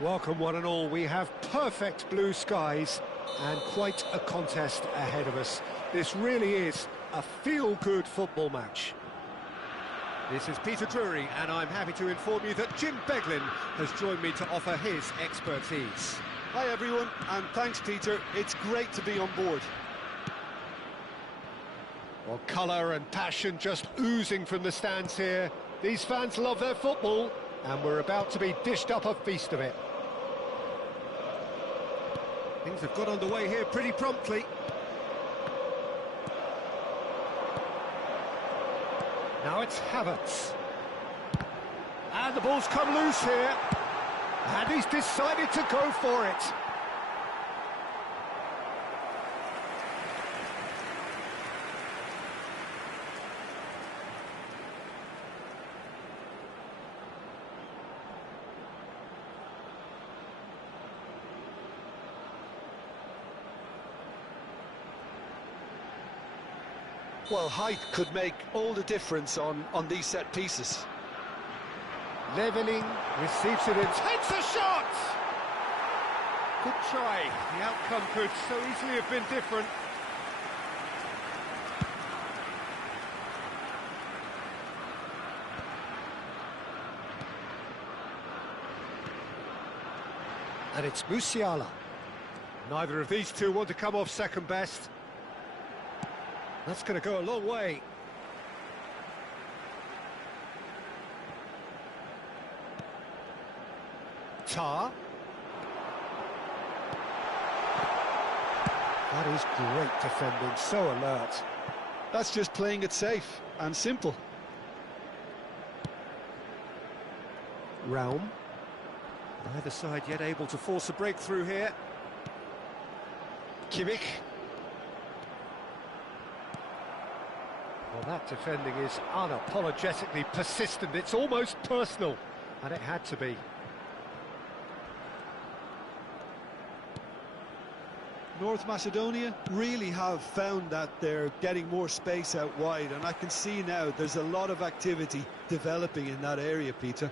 Welcome one and all. We have perfect blue skies and quite a contest ahead of us. This really is a feel-good football match. This is Peter Drury, and I'm happy to inform you that Jim Beglin has joined me to offer his expertise. Hi everyone, and thanks Peter. It's great to be on board. Well, colour and passion just oozing from the stands here. These fans love their football, and we're about to be dished up a feast of it. Things have got underway here pretty promptly. Now it's Havertz. And the ball's come loose here. And he's decided to go for it. Well, height could make all the difference on these set pieces. Levelling, receives it and takes a shot! Good try. The outcome could so easily have been different. And it's Musiala. Neither of these two want to come off second best. That's going to go a long way. Tar. That is great defending, so alert. That's just playing it safe and simple. Raum. Neither side yet able to force a breakthrough here. Kimmich. Well, that defending is unapologetically persistent. It's almost personal, and it had to be. North Macedonia really have found that they're getting more space out wide, and I can see now there's a lot of activity developing in that area, Peter.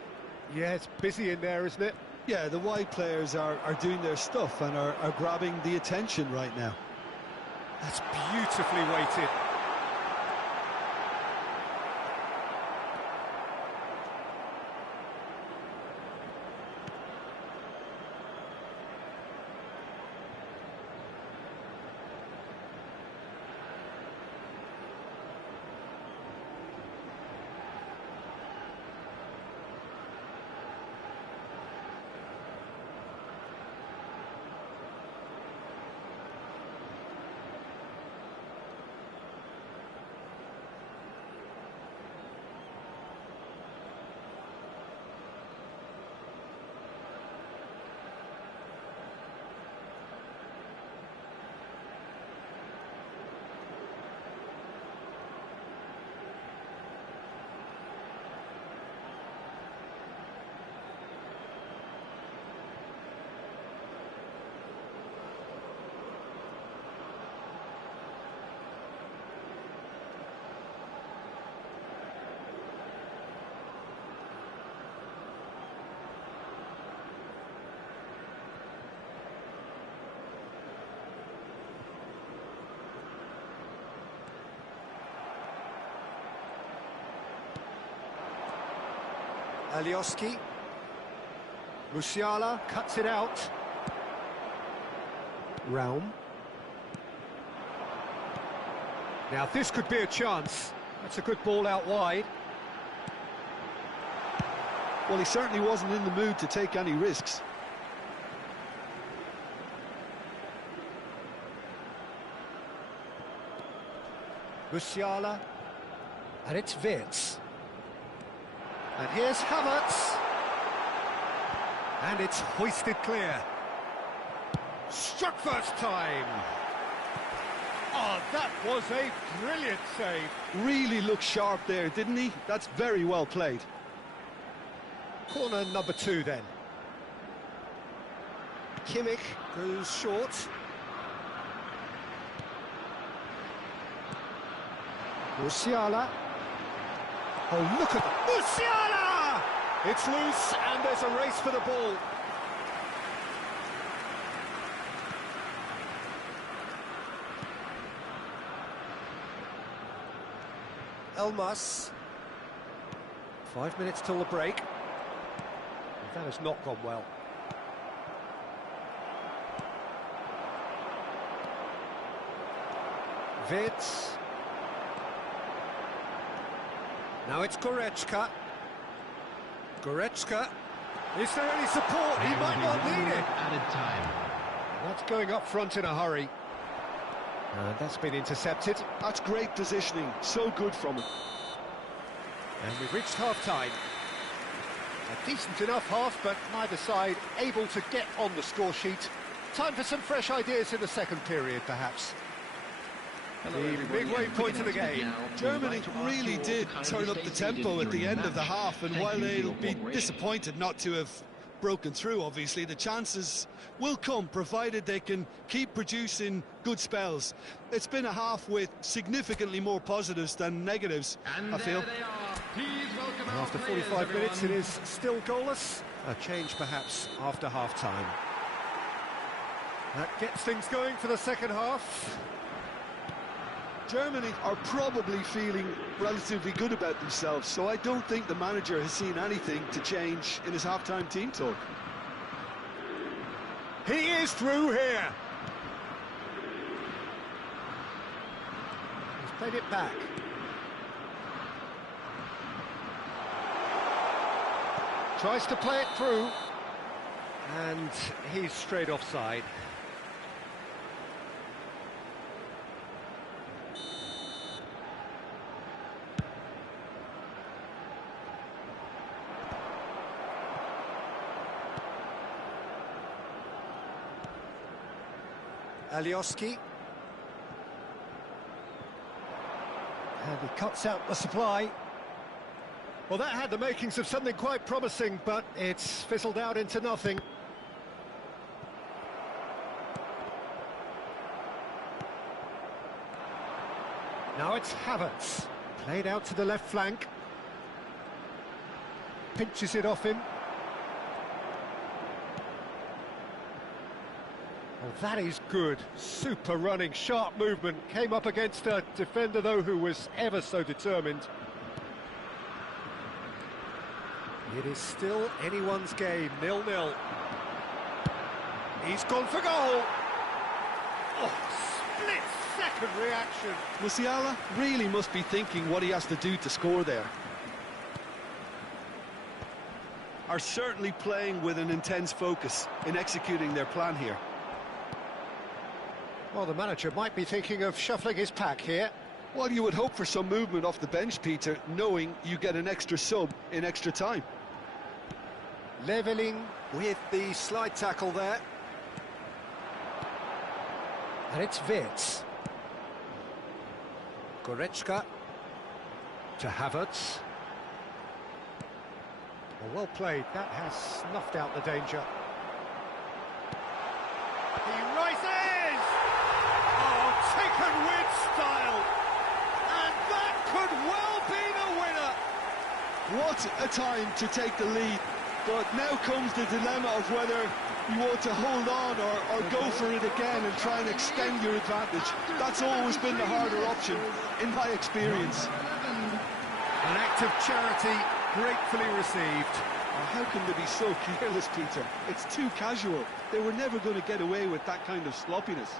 Yeah, it's busy in there, isn't it? Yeah, the wide players are doing their stuff and are grabbing the attention right now. That's beautifully weighted. Alioski. Musiala cuts it out. Raum. Now this could be a chance. That's a good ball out wide. Well, he certainly wasn't in the mood to take any risks. Musiala. And it's Wirtz. And here's Havertz. And it's hoisted clear. Struck first time. Oh, that was a brilliant save. Really looked sharp there, didn't he? That's very well played. Corner number 2 then. Kimmich goes short. Musiala. Oh, look at that! Musiala! It's loose, and there's a race for the ball. Elmas. 5 minutes till the break. That has not gone well. Vitz. Now it's Goretzka. Goretzka. Is there any support? He might not need it. Added time. That's going up front in a hurry. That's been intercepted. That's great positioning, so good from him. And we've reached half-time. A decent enough half, but neither side able to get on the score sheet. Time for some fresh ideas in the second period, perhaps. Hello, The everybody. midway point of the game. Germany really did turn up the tempo at the end of the half, and while they'll be disappointed not to have broken through, obviously, the chances will come, provided they can keep producing good spells. It's been a half with significantly more positives than negatives, I feel. After 45 minutes, it is still goalless. A change, perhaps, after half-time. That gets things going for the second half. Germany are probably feeling relatively good about themselves, so I don't think the manager has seen anything to change in his half-time team talk. He is through here. He's played it back. Tries to play it through. And he's straight offside. Alioski. And he cuts out the supply. Well, that had the makings of something quite promising, but it's fizzled out into nothing. Now it's Havertz. Played out to the left flank. Pinches it off him. Oh, that is good. Super running, sharp movement. Came up against a defender, though, who was ever so determined. It is still anyone's game, 0-0. He's gone for goal. Oh, split-second reaction. Musiala really must be thinking what he has to do to score there. Are certainly playing with an intense focus in executing their plan here. Well, the manager might be thinking of shuffling his pack here. Well, you would hope for some movement off the bench, Peter, knowing you get an extra sub in extra time. Leveling with the slide tackle there. And it's Vitz. Goretzka to Havertz. Well played. That has snuffed out the danger. He rises! Oh, taken with style! And that could well be the winner! What a time to take the lead. But now comes the dilemma of whether you want to hold on or go for it again and try and extend your advantage. That's always been the harder option, in my experience. An act of charity gratefully received. How can they be so careless, Peter? It's too casual. They were never going to get away with that kind of sloppiness.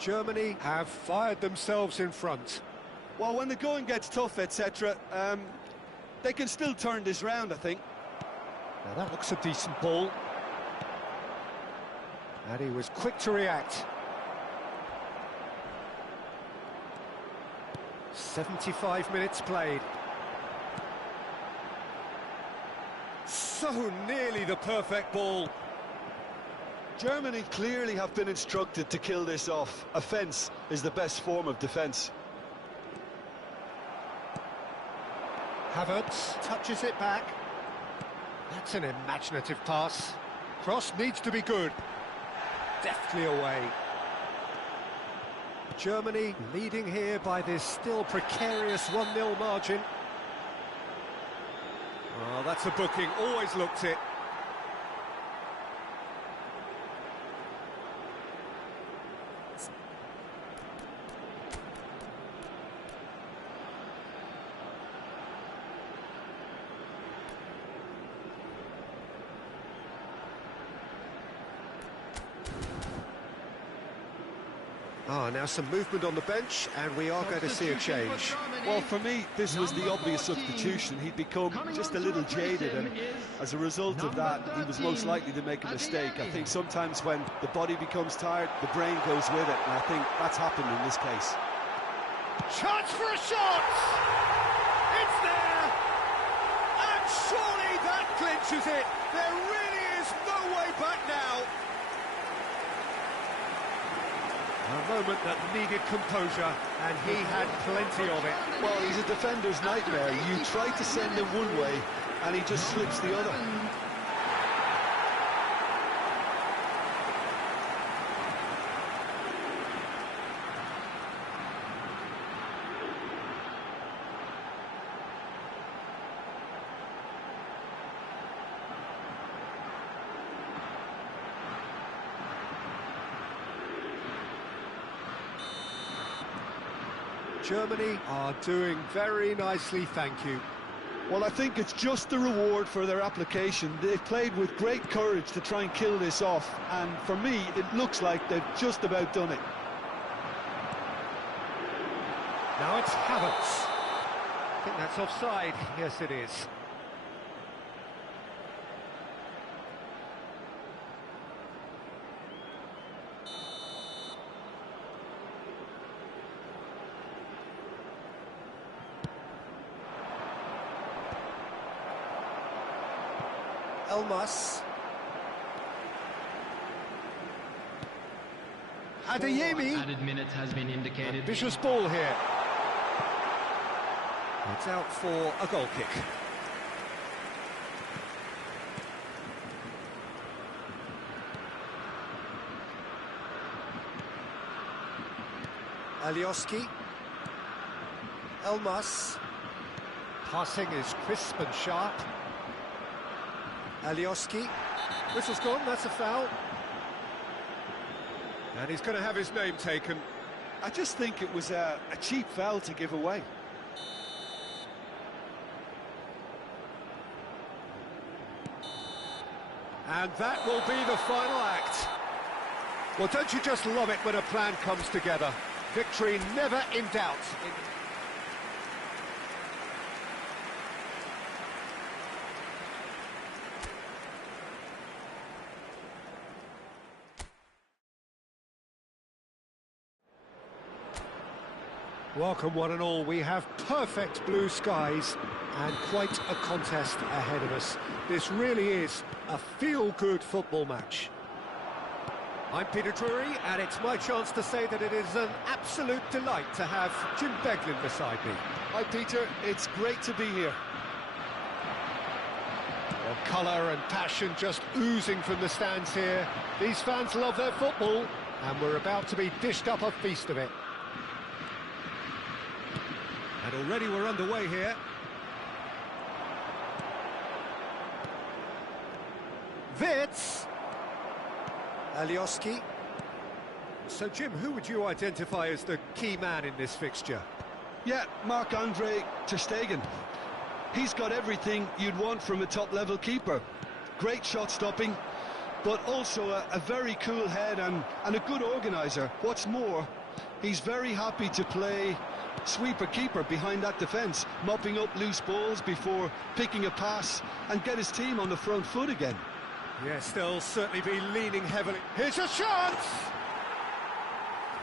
Germany have fired themselves in front. Well, when the going gets tough, etc., they can still turn this round, I think. Now that looks a decent ball. And he was quick to react. 75 minutes played. So nearly the perfect ball. Germany clearly have been instructed to kill this off. Offence is the best form of defence. Havertz touches it back. That's an imaginative pass. Cross needs to be good. Deftly away. Germany leading here by this still precarious 1-0 margin. Oh, that's a booking, always looked it. Now some movement on the bench, and we are going to see a change. Well, for me, this was the obvious substitution. He'd become just a little jaded, and as a result of that, he was most likely to make a mistake. I think sometimes when the body becomes tired, the brain goes with it, and I think that's happened in this case. Chance for a shot! It's there! And surely that clinches it! There really is no way back now! A moment that needed composure, and he had plenty of it. Well, he's a defender's nightmare. You try to send him one way, and he just slips the other. Germany are doing very nicely, thank you. Well, I think it's just the reward for their application. They've played with great courage to try and kill this off, and for me, it looks like they've just about done it. Now it's Havertz. I think that's offside. Yes, it is. Elmas. Adeyemi. Added minute has been indicated. Ambitious ball here. It's out for a goal kick. Alioski. Elmas. Passing is crisp and sharp. Alioski. Whistle's gone, that's a foul. And he's going to have his name taken. I just think it was a cheap foul to give away. And that will be the final act. Well, don't you just love it when a plan comes together? Victory never in doubt. Welcome one and all, we have perfect blue skies and quite a contest ahead of us. This really is a feel-good football match. I'm Peter Drury, and it's my chance to say that it is an absolute delight to have Jim Beglin beside me. Hi Peter, it's great to be here. Well, colour and passion just oozing from the stands here. These fans love their football, and we're about to be dished up a feast of it. And already we're underway here. Wits. Alioski. So, Jim, who would you identify as the key man in this fixture? Yeah, Marc-Andre ter Stegen. He's got everything you'd want from a top-level keeper. Great shot stopping, but also a very cool head and a good organiser. What's more, he's very happy to play sweeper-keeper behind that defence, mopping up loose balls before picking a pass and get his team on the front foot again. Yes, they'll certainly be leaning heavily. Here's a chance!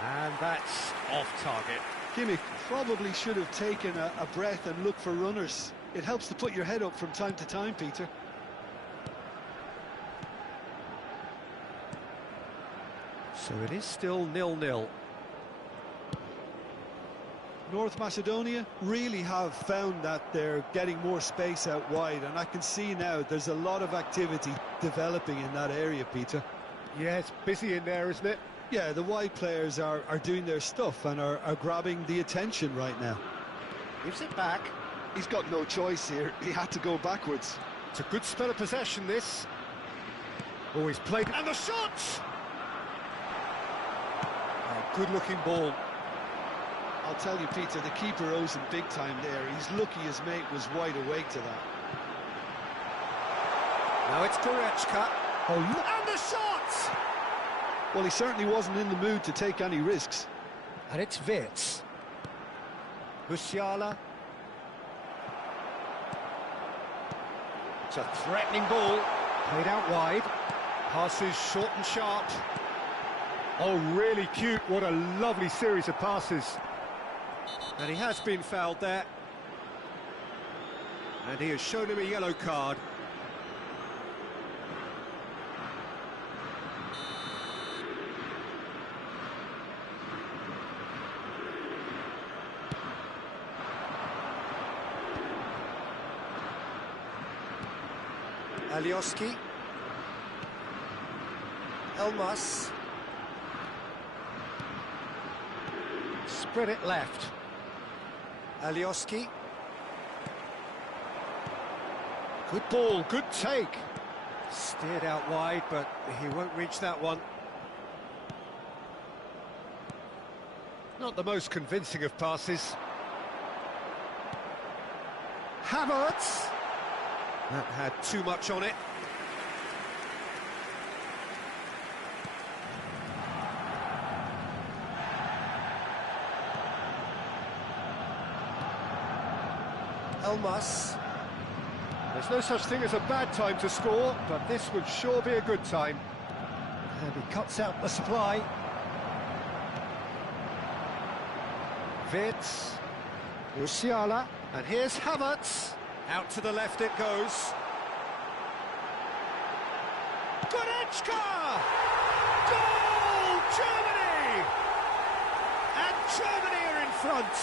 And that's off target. Kimmich probably should have taken a breath and looked for runners. It helps to put your head up from time to time, Peter. So it is still 0-0. North Macedonia really have found that they're getting more space out wide, and I can see now there's a lot of activity developing in that area, Peter. Yeah, it's busy in there, isn't it? Yeah, the wide players are doing their stuff and are grabbing the attention right now. Gives it back. He's got no choice here. He had to go backwards. It's a good spell of possession, this. Always played. And the shot! A good-looking ball. I'll tell you, Peter, the keeper owes him big time there. He's lucky his mate was wide awake to that. Now it's Goretzka. Oh, and the shot! Well, he certainly wasn't in the mood to take any risks. And it's Wirtz. Musiala. It's a threatening ball. Played out wide. Passes short and sharp. Oh, really cute. What a lovely series of passes. And he has been fouled there. And he has shown him a yellow card. Alioski. Elmas. Spread it left. Alioski. Good ball, good take. Steered out wide, but he won't reach that one. Not the most convincing of passes. Havertz. That had too much on it. Elmas. There's no such thing as a bad time to score, but this would sure be a good time. And he cuts out the supply. Wirtz. Musiala. And here's Havertz. Out to the left it goes. Goretzka! Goal! Germany! And Germany are in front.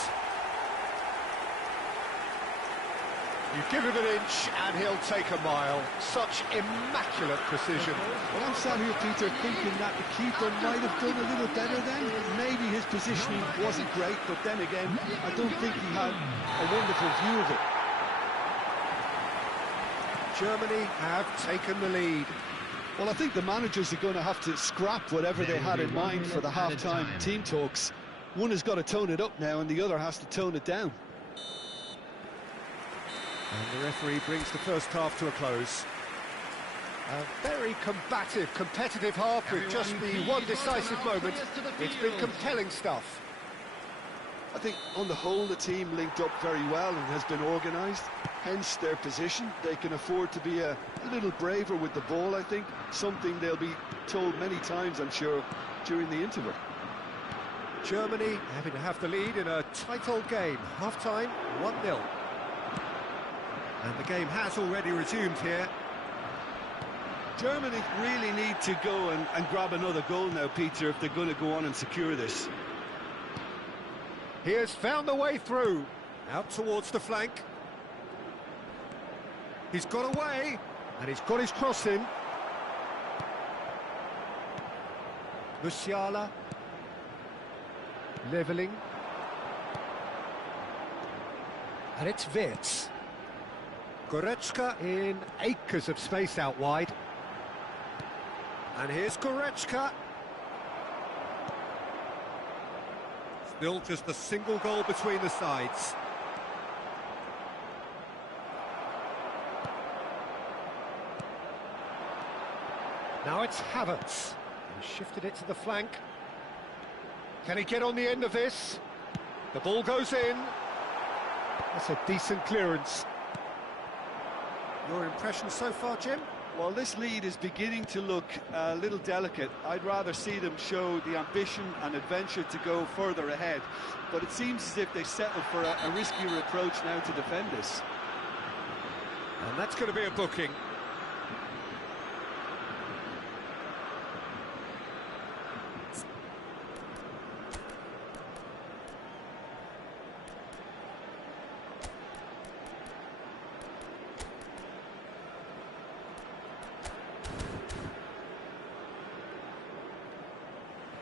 You give him an inch and he'll take a mile. Such immaculate precision. Well, I'm sat here, Peter, thinking that the keeper might have done a little better then. Maybe his positioning wasn't great, but then again, I don't think he had a wonderful view of it. Germany have taken the lead. Well, I think the managers are going to have to scrap whatever they had in mind for the half-time team talks. One has got to tone it up now and the other has to tone it down. And the referee brings the first half to a close. A very combative, competitive half with just the one decisive moment. It's been compelling stuff. I think on the whole the team linked up very well and has been organised, hence their position. They can afford to be a little braver with the ball, I think, something they'll be told many times, I'm sure, during the interval. Germany having to have the lead in a tight old game. Half-time, 1-0. And the game has already resumed here. Germany really need to go and grab another goal now, Peter, if they're going to go on and secure this. He has found the way through. Out towards the flank. He's got away. And he's got his cross in. Musiala. Levelling. And it's Wirtz. Goretzka in acres of space out wide. And here's Goretzka. Still just a single goal between the sides. Now it's Havertz. He shifted it to the flank. Can he get on the end of this? The ball goes in. That's a decent clearance. Your impression so far, Jim? Well, this lead is beginning to look a little delicate. I'd rather see them show the ambition and adventure to go further ahead. But it seems as if they settled for a riskier approach now to defend this. And that's going to be a booking.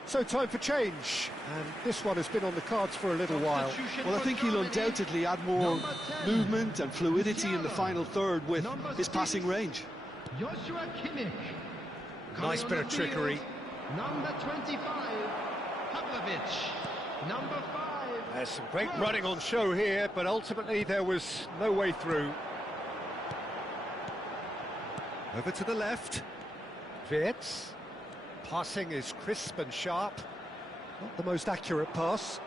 So time for change, and this one has been on the cards for a little while. Well, I think he'll undoubtedly add more movement and fluidity in the final third with his passing range. Nice bit of trickery. Number 25, Pavlovic. Number 5. There's some great running on show here, but ultimately there was no way through. Over to the left. Wirtz. Passing is crisp and sharp. Not the most accurate pass.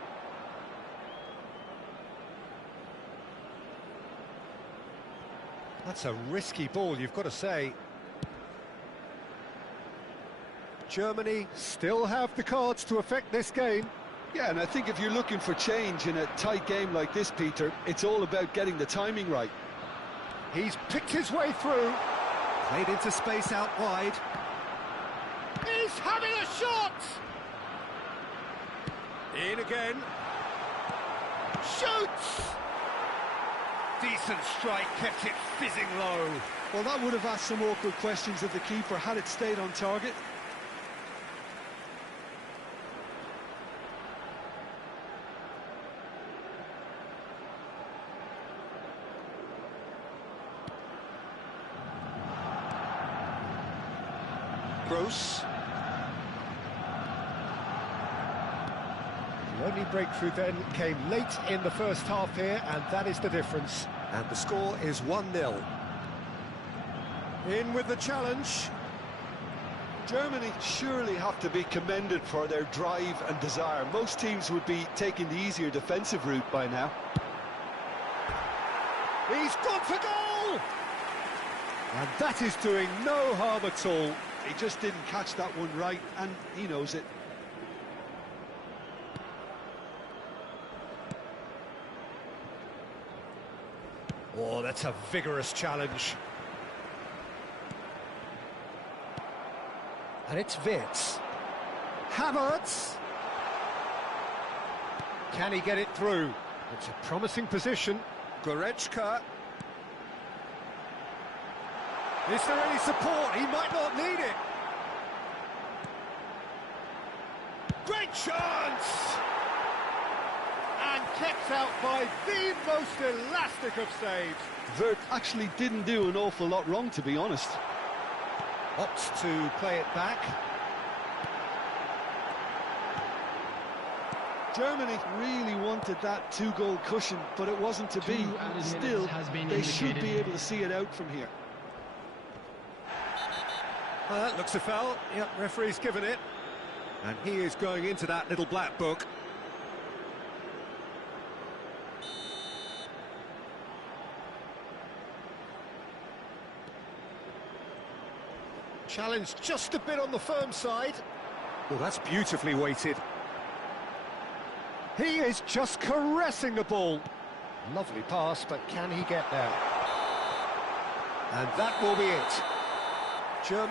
That's a risky ball, you've got to say. Germany still have the cards to affect this game. Yeah, and I think if you're looking for change in a tight game like this, Peter, it's all about getting the timing right. He's picked his way through. Played into space out wide. He's having a shot! In again. Shoots! Decent strike, kept it fizzing low. Well, that would have asked some awkward questions of the keeper had it stayed on target. Gross. The only breakthrough then came late in the first half here, and that is the difference. And the score is 1-0. In with the challenge. Germany surely have to be commended for their drive and desire. Most teams would be taking the easier defensive route by now. He's gone for goal! And that is doing no harm at all. He just didn't catch that one right, and he knows it. Oh, that's a vigorous challenge. And it's Wirtz. Havertz! Can he get it through? It's a promising position. Goretzka. Is there any support? He might not need it. Great chance! And kept out by the most elastic of saves. Wirtz actually didn't do an awful lot wrong, to be honest. Opts to play it back. Germany really wanted that two-goal cushion, but it wasn't to be. Still, they should be able to see it out from here. That looks a foul. Yep, referee's given it. And he is going into that little black book. Challenge just a bit on the firm side. Well, that's beautifully weighted. He is just caressing the ball. Lovely pass, but can he get there? And that will be it. Germany